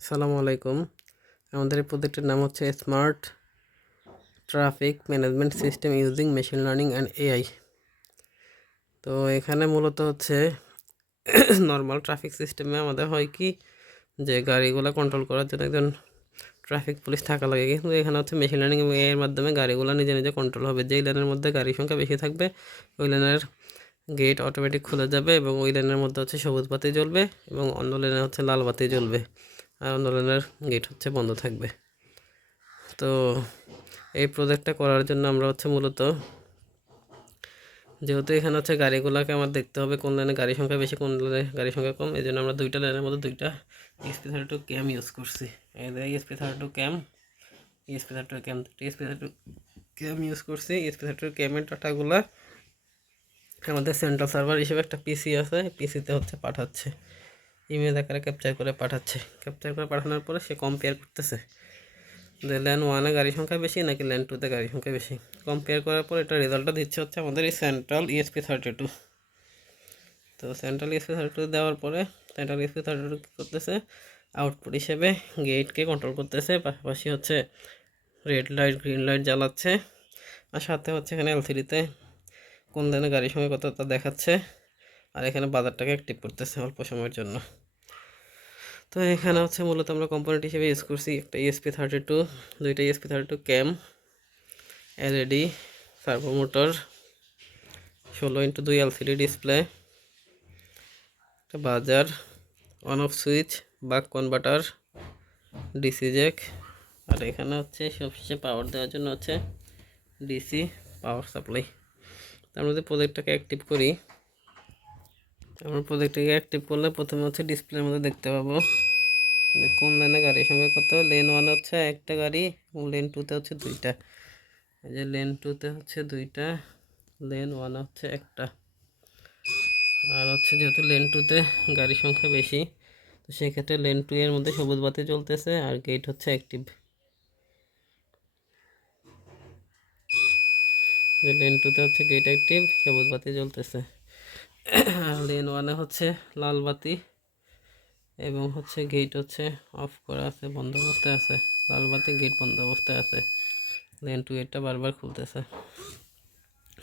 আসসালামু আলাইকুম। আমাদের এই প্রজেক্টের নাম হচ্ছে smart traffic management system using machine learning and AI. তো এখানে মূলত হচ্ছে নর্মাল ট্রাফিক সিস্টেমে আমাদের হয় কি যে গাড়িগুলো কন্ট্রোল করার জন্য একজন ট্রাফিক পুলিশ থাকা লাগে, কিন্তু এখানে হচ্ছে মেশিন লার্নিং এবং এআইয়ের মাধ্যমে গাড়িগুলো নিজে নিজে কন্ট্রোল হবে। যেই লাইনের মধ্যে গাড়ির সংখ্যা বেশি থাকবে ওই লাইনের গেট অটোমেটিক খুলে যাবে এবং ওই লাইনের মধ্যে হচ্ছে সবুজ বাতি জ্বলবে এবং অন্য লাইনে হচ্ছে লাল বাতি জ্বলবে, আর অন্য লাইনের গেট হচ্ছে বন্ধ থাকবে। তো এই প্রজেক্টটা করার জন্য আমরা হচ্ছে মূলত যেহেতু এখানে হচ্ছে গাড়িগুলোকে আমার দেখতে হবে কোন লাইনে গাড়ির সংখ্যা বেশি কোন লাইনে গাড়ির সংখ্যা কম, এই জন্য আমরা দুইটা লাইনের মধ্যে দুইটা ESP32 ক্যাম ইউজ করছি। এই যে ESP32 ক্যাম ইউজ করছি। ESP32 ক্যামের ডাটাগুলা আমাদের সেন্ট্রাল সার্ভার হিসেবে একটা পিসি আছে, পিসিতে হচ্ছে পাঠাচ্ছে, ইমেজ আকারে ক্যাপচার করে পাঠানোর পরে সে কম্পেয়ার করতেছে যে ল্যান 1-এ গাড়ির সংখ্যা বেশি নাকি ল্যান 2-তে গাড়ির সংখ্যা বেশি। কম্পেয়ার করার পর এটা রেজাল্টটা দিচ্ছে হচ্ছে আমাদের এই সেন্ট্রাল ESP32। তো সেন্ট্রাল ESP32 দেওয়ার পরে সেন্ট্রাল ESP32 কী করতেছে, আউটপুট হিসেবে গেটকে কন্ট্রোল করতেছে, পাশাপাশি হচ্ছে রেড লাইট গ্রিন লাইট জ্বালাচ্ছে, আর সাথে হচ্ছে এখানে এলসিডিতে কোন লাইনে গাড়ির সংখ্যা কত তা দেখাচ্ছে, আর এখানে বাজারটাকে অ্যাক্টিভ করতেছে অল্প সময়ের জন্য। তো এখানে হচ্ছে মূলত আমরা কম্পোনেন্ট হিসেবে ইউজ করছি একটা ESP32, দুইটা ESP32 cam, LED, servo motor, 16x2 LCD display, একটা buzzer, on off switch, buck converter, DC jack, আর এখানে হচ্ছে সবশেষে পাওয়ার দেওয়ার জন্য হচ্ছে ডিসি পাওয়ার সাপ্লাই। আমরা যদি প্রজেক্টটাকে অ্যাক্টিভ করি, আমরা প্রজেক্টটাকে অ্যাক্টিভ করলে প্রথমে হচ্ছে ডিসপ্লের মধ্যে দেখতে পাবো কোন লাইনে গাড়ির সংখ্যা কত। লেন 1 হচ্ছে একটা গাড়ি এবং লেন 2-তে হচ্ছে দুইটা। এই যে লেন 2-তে হচ্ছে দুইটা, লেন 1 হচ্ছে একটা। আর হচ্ছে যেহেতু লেন 2-তে গাড়ির সংখ্যা বেশি, তো সেক্ষেত্রে লেন 2 এর মধ্যে সবুজ বাতি জ্বলতেছে আর গেট হচ্ছে অ্যাক্টিভ। লেন 2-তে হচ্ছে গেট অ্যাক্টিভ, সবুজ বাতি জ্বলতেছে। আর লেন 1-এ হচ্ছে লাল বাতি এবং হচ্ছে গেট হচ্ছে অফ করা আছে, বন্ধ অবস্থায় আছে, লাল বাতি গেট বন্ধ অবস্থায় আছে। লেন 2 এটা বারবার খুলতেছে,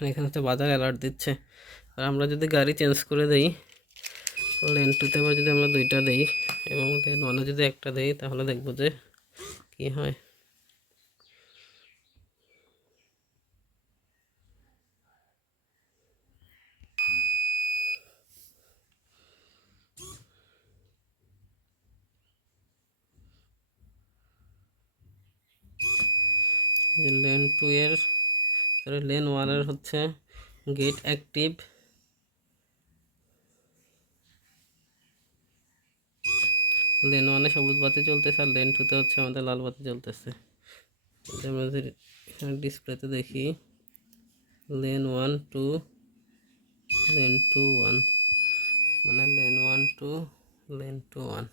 এখানে হচ্ছে বাজার অ্যালার্ট দিচ্ছে। আর আমরা যদি গাড়ি চেঞ্জ করে দেই, লেন 2-তে আবার যদি আমরা দুইটা দেই এবং লেন 1-এ যদি একটা দেই, তাহলে দেখব যে কি হয়। যে লেন 2 এর লেন 1-এর হচ্ছে গেট অ্যাক্টিভ, লেন 1-এ সবুজ বাতি চলতেছে আর লেন 2-তে হচ্ছে আমাদের লাল বাতি জ্বলতেছে। আমরা যদি এখানে ডিসপ্লেতে দেখি লেন 1 2 লেন 2 1, মানে লেন 1 2 লেন 2 1।